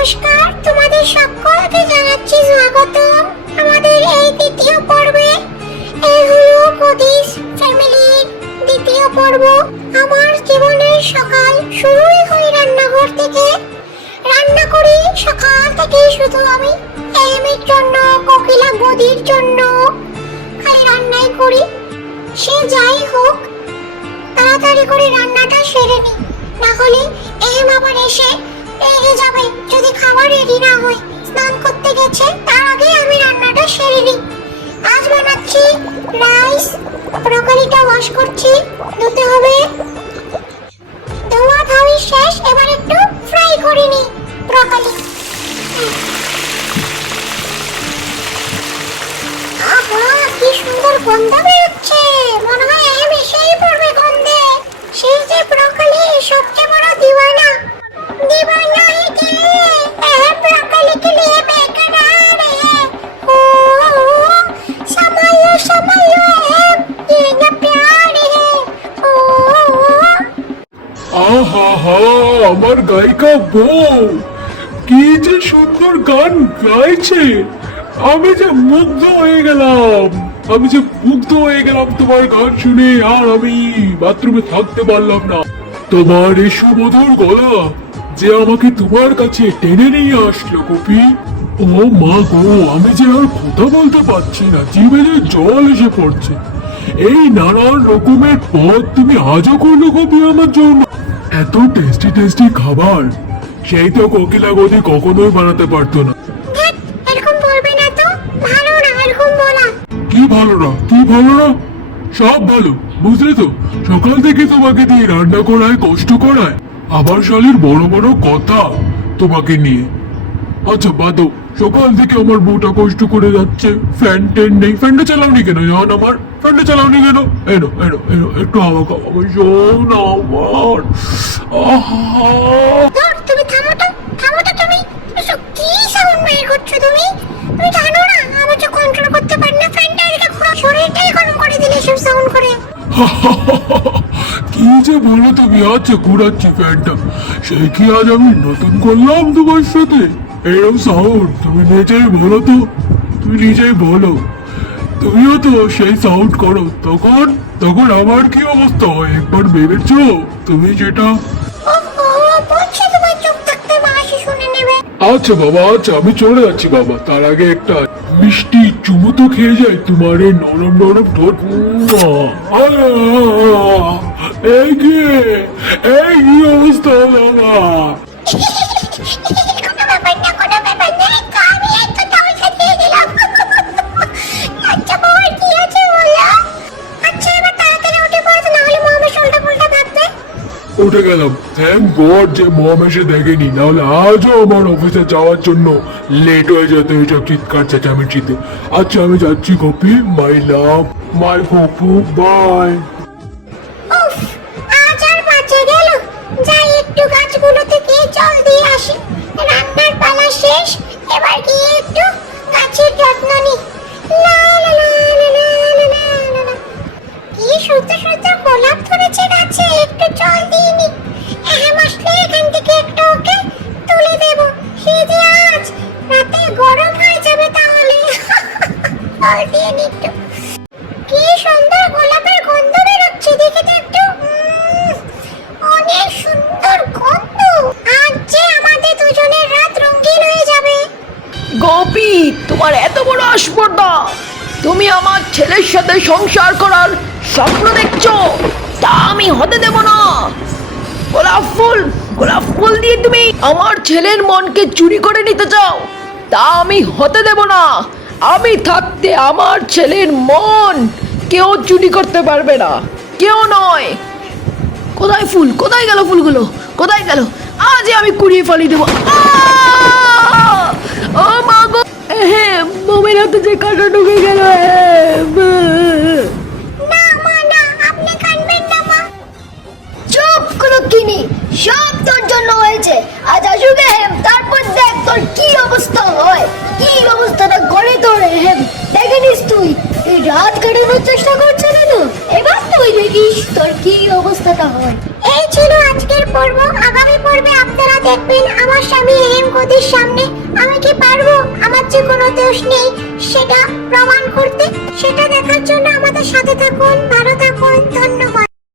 নমস্কার, তোমাদের সকলকে জানাচ্ছি স্বাগতম আমাদের এই দ্বিতীয় পর্বে। এই হলো কদিস ফ্যামিলির দ্বিতীয় পর্ব। আমার জীবনের সকাল শুরুই হয় রান্নাঘর থেকে। রান্না করি সকাল থেকে শুধু আমি এমের জন্য, কোকিলা গদির জন্য খালি রান্নাই করি। সে যাই হোক, তাড়াতাড়ি করে রান্নাটা সেরে নি, না হলে এম আবার এসে রেগে যাবে যদি খাবার রেডি না হয়। স্নান করতে গেছে, তার আগে আমি রান্নাটা সেরে নি। আজ বানাচ্ছি রাইস, ব্রকলিটা ওয়াশ করছি, ধুতে হবে। ধোয়া ধাওয়ি শেষ, এবার একটু ফ্রাই করে নি ব্রকলি। আহা, কি সুন্দর গন্ধ বেরোচ্ছে, মনে হয় এম এসেই পড়বে গন্ধে। সেই যে ব্রকলি সবচেয়ে বড় দিওয়ানা। दीवाना है के ब्रोकली के लिए बेकरार है। ओ संभालो ये ना प्यार है। ओ আহা হা, আমার গায়িকা বউ কি যে সুন্দর গান গাইছে। আমি যে মুগ্ধ হয়ে গেলাম, তোমার গান শুনে। আর আমি বাথরুমে থাকতে পারলাম না। তোমার এই সুমধুর গলা যে আমাকে তোমার কাছে টেনে নিয়ে আসলো গোপী। ও মা গো, আমি যে আর কথা বলতে পারছি না, জিভে যে জল এসে পড়ছে। এই নানান রকমের পদ তুমি আজও করলো গোপী আমার জন্য। এত টেস্টি টেস্টি খাবার সেই তো কোকিলা গদি কখনোই বানাতে পারতো না। এরকম বলবে না তো, ভালো না এরকম বলা। কি ভালো না, সব ভালো, বুঝলে তো। সকাল থেকে তোমাকে দিয়ে রান্না করায়, কষ্ট করায়, আবার শালির বড় বড় কথা তোমাকে নিয়ে। আচ্ছা বাদো, সকাল থেকে আমার বউটা কষ্ট করে যাচ্ছে, ফ্যান টেন নেই। ফ্যানটা চালাওনি কেন জান? আমার ফ্যানটা চালাওনি কেন? এনো এনো এনো, একটু হাওয়া খাও আমার শোন আমার। আহা, তুমি থামো তো তুমি। এসব কি সাউন্ড বের করছো তুমি? তুমি জানো না আমি তো কন্ট্রোল করতে পারি না। ফ্যানটা এদিকে ঘোরা, শরীরটাই গরম করে দিলে এসব সাউন্ড করে। কি যে বলো তুমি। আচ্ছা ঘুরাচ্ছি ফ্যানটা। সেই কি আজ আমি নতুন করলাম তোমার সাথে এরকম সাউন্ড? তুমি নিজেই বলো তো, তুমিও তো সেই সাউন্ড করো। তখন আমার কি অবস্থা হয় একবার ভেবেছো তুমি যেটা? বলছি তোমার চুপ থাকতে, মাসি শুনে নেবে। আচ্ছা বাবা, আচ্ছা আমি চলে যাচ্ছি বাবা। তার আগে একটা মিষ্টি চুমু তো খেয়ে যায় তোমার এই নরম নরম ঠোঁট। এই কি অবস্থা বাবা? কোনো ব্যাপার না, আমি একটু তামাশা দিয়ে দিলাম। আচ্ছা বাবা, কি আছে বলো? আচ্ছা এবার তাড়াতাড়ি উঠে পড়ো, না হলে মহামেশ উল্টা পুল্টা ভাববে। উঠে গেলাম। থ্যাংক গড যে মম এসে দেখেনি, নাহলে আজও আমার অফিসে যাওয়ার জন্য লেট হয়ে যেত এইসব চিৎকার চেঁচামেচিতে। আচ্ছা আমি যাচ্ছি গোপী, মাই লাভ, মাই গপু, বাই। উফ, আজ আর বাঁচে গেল। যাই একটু গাছগুলোতে গিয়ে জল দিয়ে আসি। রান্নার পালা শেষ, এবার গিয়ে একটু গাছের যত্ন নি। লা লা লা লা লা লা লা লা লা। কি সুন্দর সুন্দর গোলাপ ধরেছে গাছে, একটু জল দিয়ে নি। আসলে এখান থেকে একটু ওকে তুলে দেব। সে যে আজ রাতে গরম হয়ে যাবে তাহলে। জল দিয়ে নি একটু। কি সুন্দর গোলাপের গন্ধ বেরোচ্ছে, দেখে তো একটু। অনেক সুন্দর গন্ধ। আজ যে আমাদের দুজনের রাত রঙিন হয়ে যাবে। গোপী, তোমার এত বড় আসপর্দা! তুমি আমার ছেলের সাথে সংসার করার স্বপ্ন দেখছো, তা আমি হতে দেব না। গোলাপ ফুল দিয়ে তুমি আমার ছেলের মনকে চুরি করে নিতে চাও, তা আমি হতে দেব না। আমি থাকতে আমার ছেলের মন কেউ চুরি করতে পারবে না, কেউ নয়। কোথায় ফুল? কোথায় গেল ফুলগুলো? কোথায় গেল? আজই আমি কুড়িয়ে ফালিয়ে দেবো। ও মা গো, হ্যাঁ মোমের হাতে যে কাঁটা ঢুকে গেল। না মা, না, আপনি কাঁদবেন না মা। চুপ করো কিনি, সব তোর জন্য হয়েছে। আজ আসুক হেম, তারপর দেখ তোর কি অবস্থা হয়, কি অবস্থাটা করে তোর হেম। দেখে নিস তুই রাত কাটানোর চেষ্টা করছে কেন, এবার তুই দেখিস তোর কি অবস্থাটা হয়। এই ছিল আজকের পর্ব। আগামী পর্বে আপনারা দেখবেন আমার স্বামী এম ওদের সামনে আমি কি পারবো আমার যে কোনো দোষ নেই সেটা প্রমাণ করতে? সেটা দেখার জন্য আমাদের সাথে থাকুন, ভালো থাকুন, ধন্যবাদ।